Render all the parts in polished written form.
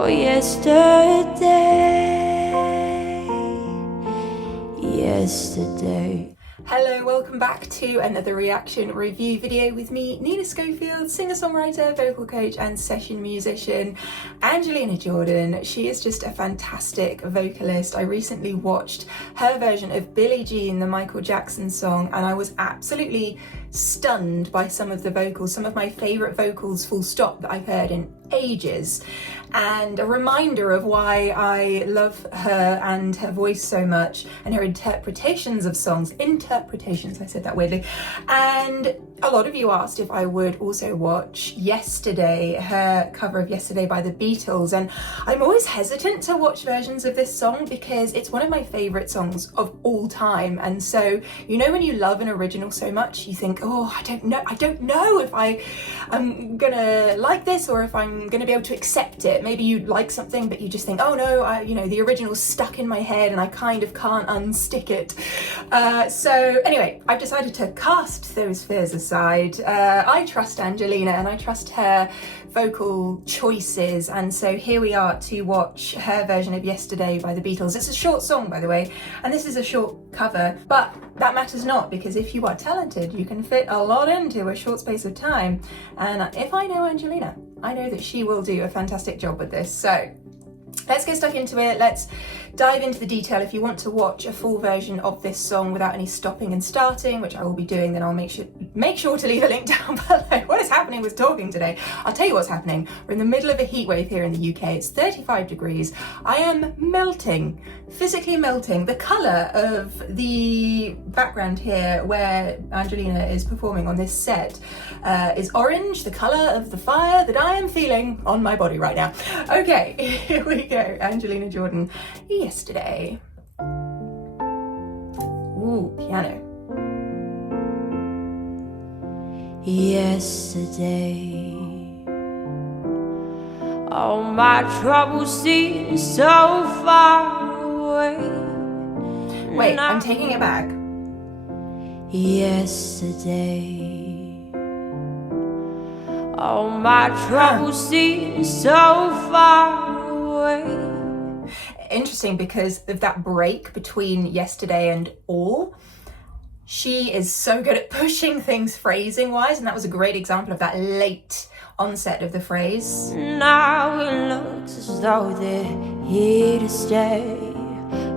for yesterday. Hello, welcome back to another reaction review video with me, Nina Schofield, singer-songwriter, vocal coach and session musician. Angelina Jordan, she is just a fantastic vocalist. I recently watched her version of Billie Jean, the Michael Jackson song, and I was absolutely stunned by some of the vocals, some of my favourite vocals full stop that I've heard in ages, and a reminder of why I love her and her voice so much and her interpretations of songs. I said that weirdly. And a lot of you asked if I would also watch Yesterday, her cover of Yesterday by the Beatles, and I'm always hesitant to watch versions of this song because it's one of my favourite songs of all time. And so, you know, when you love an original so much, you think, oh, I don't know if I'm gonna like this or if I'm gonna be able to accept it. Maybe you like something but you just think, oh no, the original's stuck in my head and I kind of can't unstick it. So anyway, I've decided to cast those fears aside. I trust Angelina and I trust her vocal choices, and so here we are to watch her version of Yesterday by the Beatles. It's a short song, by the way, and this is a short cover, but that matters not, because if you are talented, you can fit a lot into a short space of time, and if I know Angelina, I know that she will do a fantastic job with this. So let's get stuck into it. Let's dive into the detail. If you want to watch a full version of this song without any stopping and starting, which I will be doing, then I'll make sure to leave a link down below. What is happening with talking today? I'll tell you what's happening. We're in the middle of a heat wave here in the UK. It's 35 degrees. I am melting, physically melting. The colour of the background here where Angelina is performing on this set is orange, the colour of the fire that I am feeling on my body right now. Okay, here we go. Angelina Jordan, Yesterday. Ooh, piano. Yesterday, all my troubles seem so far away. Wait, I'm taking it back. Yesterday, all my troubles seem so far away. Interesting, because of that break between Yesterday and All. She is so good at pushing things phrasing wise, and that was a great example of that late onset of the phrase. Now it looks as though they're here to stay.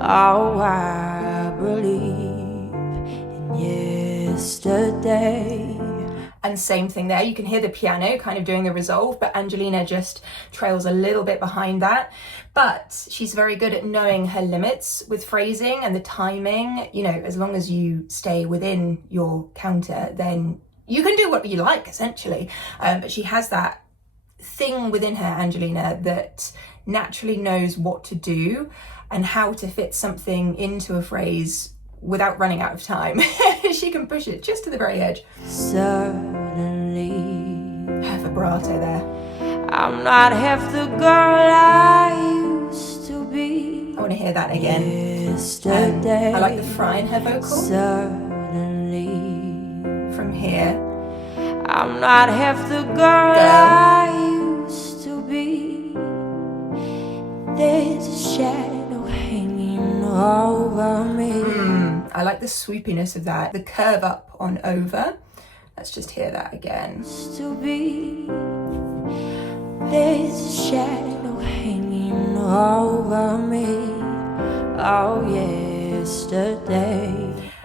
Oh, I believe in yesterday. And same thing there, you can hear the piano kind of doing the resolve, but Angelina just trails a little bit behind that. But she's very good at knowing her limits with phrasing and the timing. You know, as long as you stay within your counter, then you can do what you like, essentially. But she has that thing within her, Angelina, that naturally knows what to do and how to fit something into a phrase without running out of time. She can push it just to the very edge. Suddenly, her vibrato there. I'm not half the girl I used to be. I want to hear that again. Yesterday, I like the fry in her vocal. Suddenly, from here, I'm not half the girl I used to be. There's a shadow hanging over me. I like the sweepiness of that, the curve up on over. Let's just hear that again. To be, there's a shadow hanging over me. Oh, yesterday.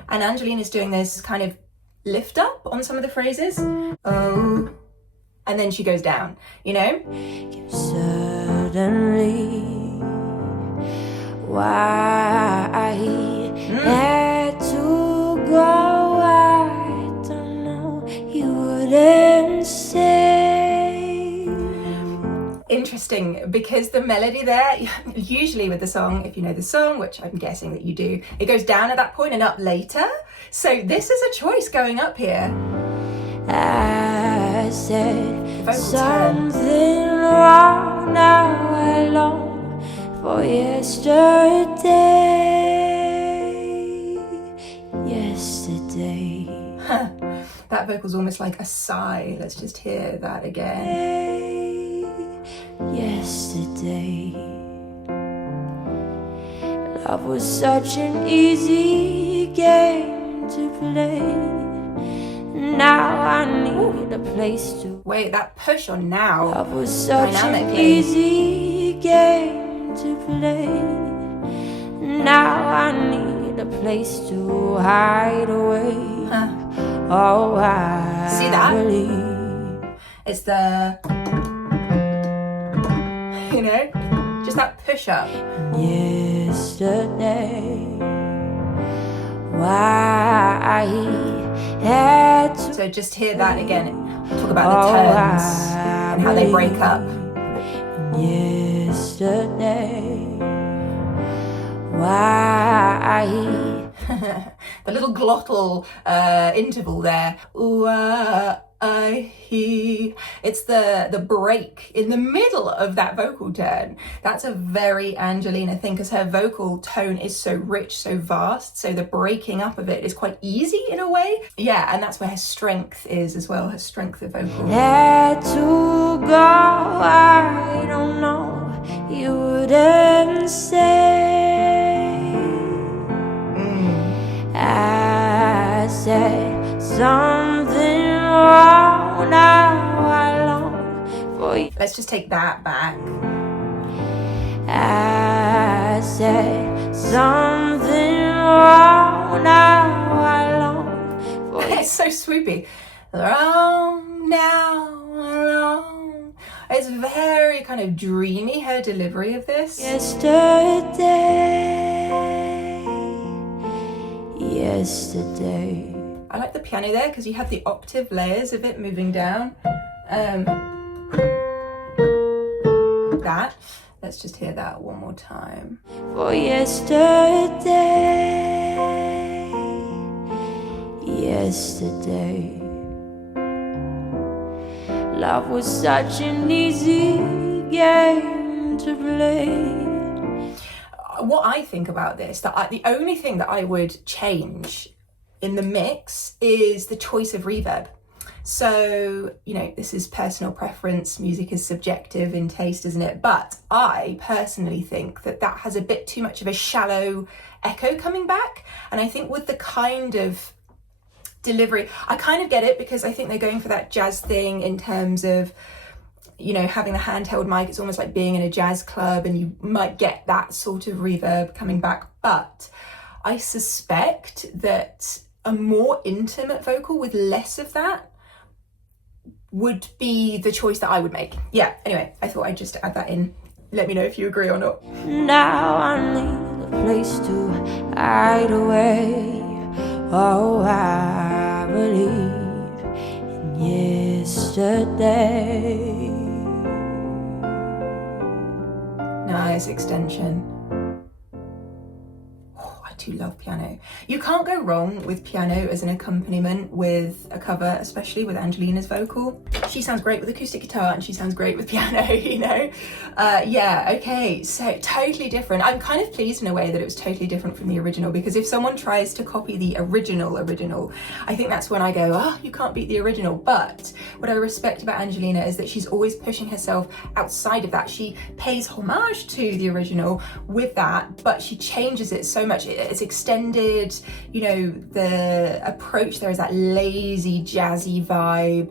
And Angelina's doing this kind of lift up on some of the phrases. Oh, and then she goes down, you know? Suddenly, why I had to go, I don't know, you wouldn't say. Interesting, because the melody there, usually with the song, if you know the song, which I'm guessing that you do, it goes down at that point and up later. So this is a choice going up here. I said something wrong, now I long for yesterday. Yesterday. That vocal's almost like a sigh. Let's just hear that again. Yesterday. yesterday. Love was such an easy game to play. Now I need a place to. Wait, that push on now. Love was such an dynamically. easy game to play. Now I need a place to hide away. Oh, I See that? believe. It's the, you know, just that push up. Yesterday, why he had to. So just hear that again. Talk about the turns and how they break up. Yesterday, why he. The little glottal interval there. Ooh, it's the break in the middle of that vocal turn. That's a very Angelina thing, because her vocal tone is so rich, so vast, so the breaking up of it is quite easy in a way. Yeah, and that's where her strength is as well, her strength of vocal. Had to go, I don't know, you wouldn't say. I said something wrong, now I long for you. Let's just take that back. I said something wrong, now I long for you. It's so swoopy. Wrong, now I long. It's very kind of dreamy, her delivery of this. Yesterday. I like the piano there because you have the octave layers of it moving down. That. Let's just hear that one more time. For yesterday, love was such an easy game to play. What I think about this, the only thing that I would change in the mix is the choice of reverb. So, you know, this is personal preference, music is subjective in taste, isn't it? But I personally think that has a bit too much of a shallow echo coming back. And I think with the kind of delivery, I kind of get it, because I think they're going for that jazz thing in terms of, you know, having the handheld mic. It's almost like being in a jazz club, and you might get that sort of reverb coming back. But I suspect that a more intimate vocal with less of that would be the choice that I would make. Yeah, anyway, I thought I'd just add that in. Let me know if you agree or not. Now I need a place to hide away. Oh, I believe in yesterday. Nice extension. Oh, I do love piano. You can't go wrong with piano as an accompaniment with a cover, especially with Angelina's vocal. She sounds great with acoustic guitar and she sounds great with piano, you know? Yeah, okay, so totally different. I'm kind of pleased in a way that it was totally different from the original, because if someone tries to copy the original, I think that's when I go, oh, you can't beat the original. But what I respect about Angelina is that she's always pushing herself outside of that. She pays homage to the original with that, but she changes it so much. It's extended, you know, the approach there is that lazy, jazzy vibe,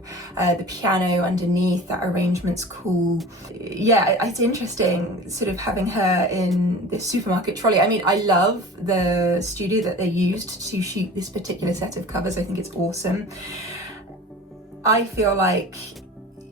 the piano underneath, that arrangement's cool. Yeah, it's interesting sort of having her in this supermarket trolley. I mean, I love the studio that they used to shoot this particular set of covers. I think it's awesome. I feel like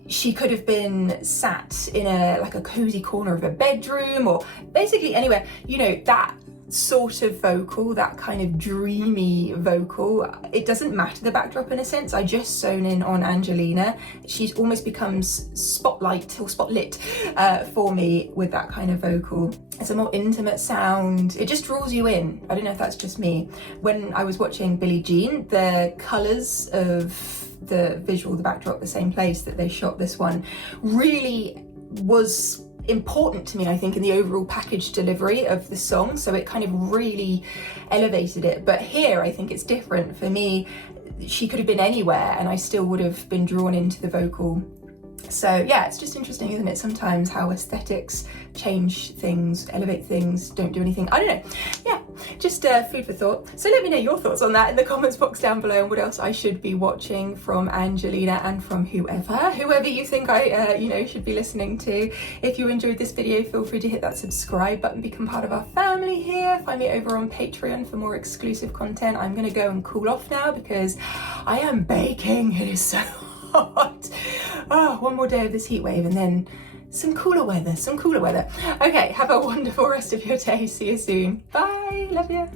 she could have been sat in a cozy corner of a bedroom, or basically anywhere, you know, that sort of vocal, that kind of dreamy vocal. It doesn't matter the backdrop in a sense. I just zone in on Angelina. She almost becomes spotlit for me with that kind of vocal. It's a more intimate sound. It just draws you in. I don't know if that's just me. When I was watching Billie Jean, the colours of the visual, the backdrop, the same place that they shot this one, really was important to me, I think, in the overall package delivery of the song. So it kind of really elevated it. But here, I think it's different. For me, she could have been anywhere and I still would have been drawn into the vocal So yeah, it's just interesting, isn't it, sometimes how aesthetics change things, elevate things, don't do anything. I don't know. Yeah, just food for thought. So let me know your thoughts on that in the comments box down below, and what else I should be watching from Angelina and from whoever you think I you know, should be listening to. If you enjoyed this video, feel free to hit that subscribe button, become part of our family here. Find me over on Patreon for more exclusive content. I'm gonna go and cool off now because I am baking. It is so hot. Oh, one more day of this heat wave and then some cooler weather, Okay, have a wonderful rest of your day. See you soon. Bye, love you.